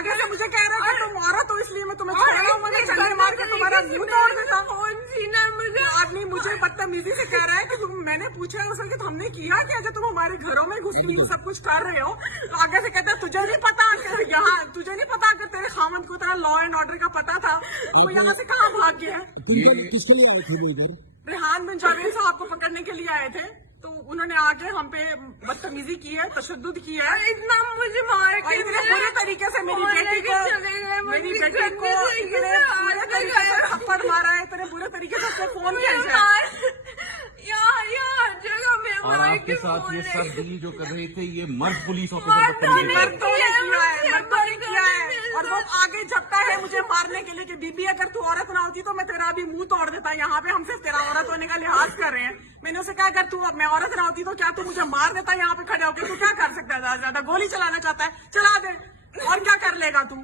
आगे से मुझे कह रहा है कि तुम औरत हो इसलिए मैं तुम्हें छोड़ रहा हूँ, मैं चंडे मार के तुम्हारा मुंह तोड़ देता। आदमी मुझे बदतमीजी से कह रहा है कि तुम, मैंने पूछा उससे कि हमने किया क्या कि तुम हमारे घरों में घुस के सब कुछ कर रहे हो। तो आगे से कहता है तुझे नहीं पता, यहाँ तुझे नहीं पता अगर तेरे खामद को तेरा लॉ एंड ऑर्डर का पता था तो यहाँ से कहाँ भाग गया है। किसके लिए आए थे वो इधर? रेहान बिन जावेद साहब को पकड़ने के लिए आए थे, तो उन्होंने आके हम पे बदतमीजी की है, तशद्दुद की है, इतना मुझे मार के इतने बुरे तरीके से मेरी बेटी को इतने बुरे तरीके से थप्पड़ मारा है, इतने बुरे तरीके से उसको फोन किया है। यार जगह में और आपके साथ ये सब डील जो कर रहे थे ये मर्द पुलिस ऑफिसर मर्दों ने किया है और वो आगे झपटा है मुझे मारने के लिए कि बीबी अगर तू औरत ना होती तो मैं तेरा अभी मुंह तोड़ देता। यहाँ पे हम सिर्फ तेरा औरत होने का लिहाज कर रहे हैं। मैंने उसे कहा अगर तू मैं औरत ना होती तो क्या तू मुझे मार देता यहाँ पे खड़े होकर? तू क्या कर सकता है? ज्यादा से ज्यादा गोली चलाना चाहता है, चला दे, और क्या कर लेगा तू?